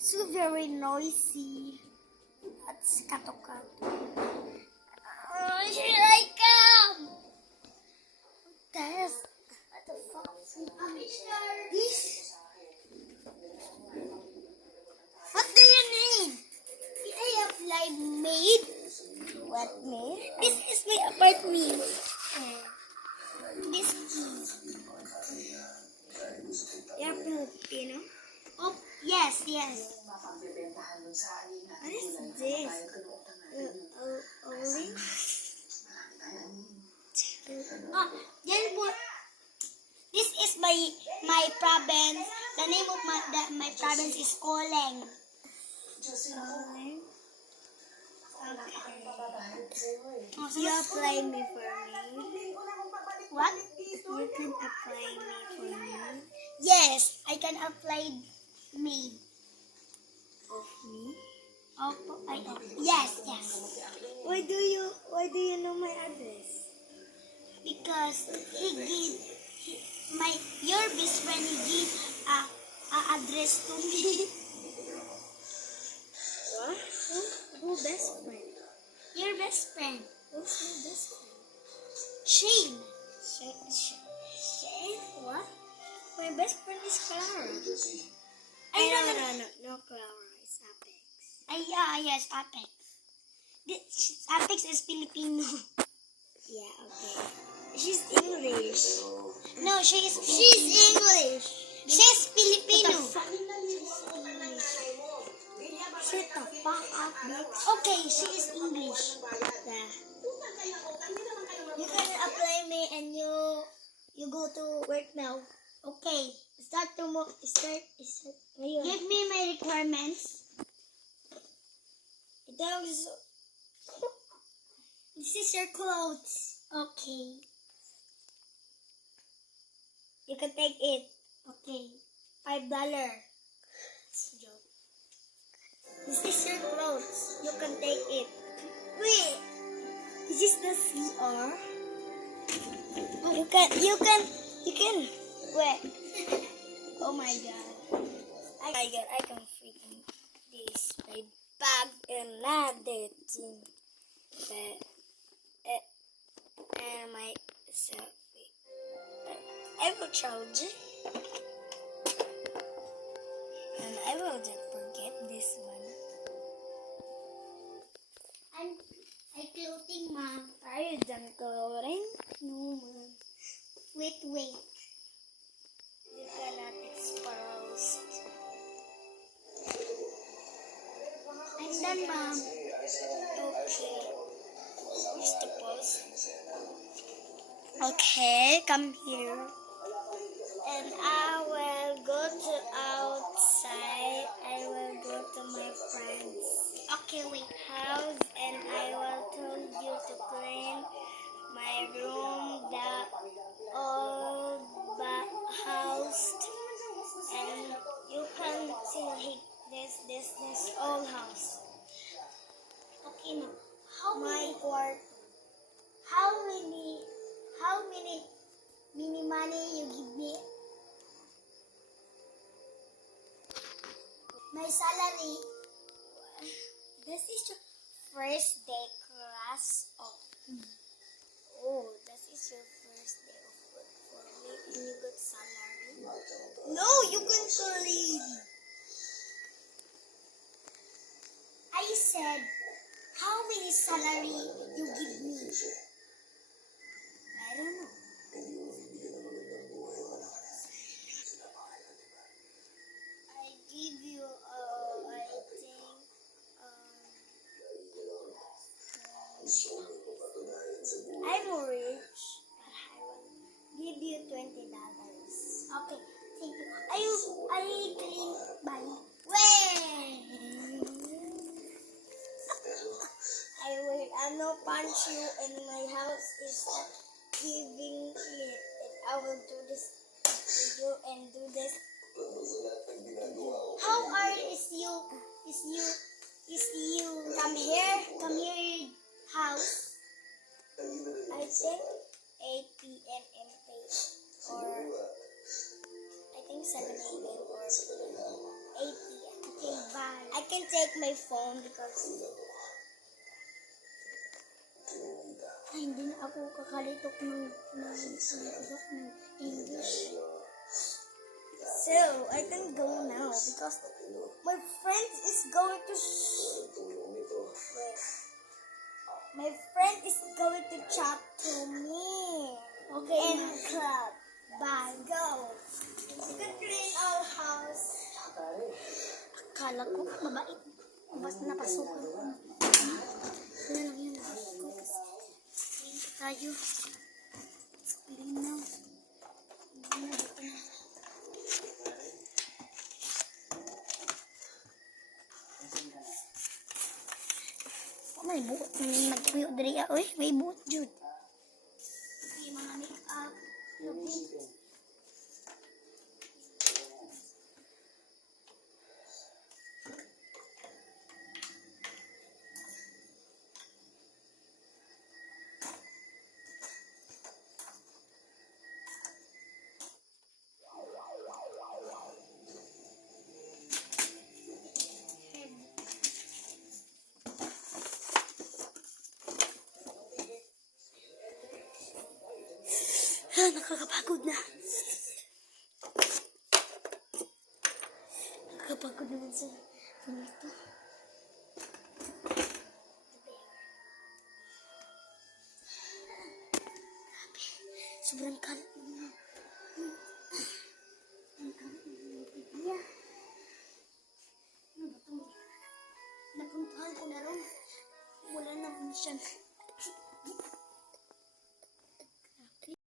So very noisy. That's kato-kato. Oh, here I come! What the fuck? This? What do you need? I have like maid. What maid? This is my apartment. This key. You're Filipino? Oh, yes. What is this? Orange? Oh, this is my province. The name of my province is Oleng. Oleng. Okay. You apply me for me. What? You can apply me for me. Yes, I can apply me. Of me? Yes. Why do you know my address? Because your best friend gave a address to me. What? Who best friend? Your best friend. Who's my best friend? Shane. Shane? What? My best friend is Clara. No, Clara. It's Apex. Yes, Apex. Apex is Filipino. Yeah, okay. She's English. No, she's English. She's Filipino. Shut the fuck up, bitch. Okay, she is English. Yeah. You can apply me and you go to work now. Okay. Start tomorrow. Start. Give me my requirements. This is your clothes. Okay. You can take it. Okay. $5. Joke. This is your clothes. You can take it. Wait. Is this the CR? Oh, you can. Wait. Oh my god. I can freaking this. My bag another thing. And my selfie. I will charge it. And I will just forget this one. I'm clothing, Mom. Are you done coloring? No, Mom. Wait. You cannot expose. I'm done, Mom. Okay. Where's the post? Okay, come here. And I will go to outside. I will go to my friends. Okay, wait. House, and I will tell you to clean my room, the old house, and you can see this old house. Okay, Mom. My court. How many money you give me? My salary. This is your first day class off. Oh, this is your first day of work for me, and you got salary. No, you can clean. I said, how many salary you give me? I don't know. I give you, I think, I'm rich, but I will give you $20. Okay, thank you. I clean by way. I no punch you, and my house is giving it. And I will do this to you and do this. How are you? Is you come here, house? I think 8 p.m. and 8, or I think 7 a.m. or 8 p.m. Okay, bye. I can take my phone because... Ay, hindi na ako kakalitok ng English. So, I can go now because my friend is going to... Wait. My friend is going to chat to me. Okay. In club. Bye. Go. You can clean our house. Akala ko mabait. Basta napasukan ko. Kaya lang yun. Tayo. Clean now. May buot na yung magpuyo dari oy, may buot jud. Okay, mga make-up. Nakakapagod na. Nakakapagod naman sa ganito.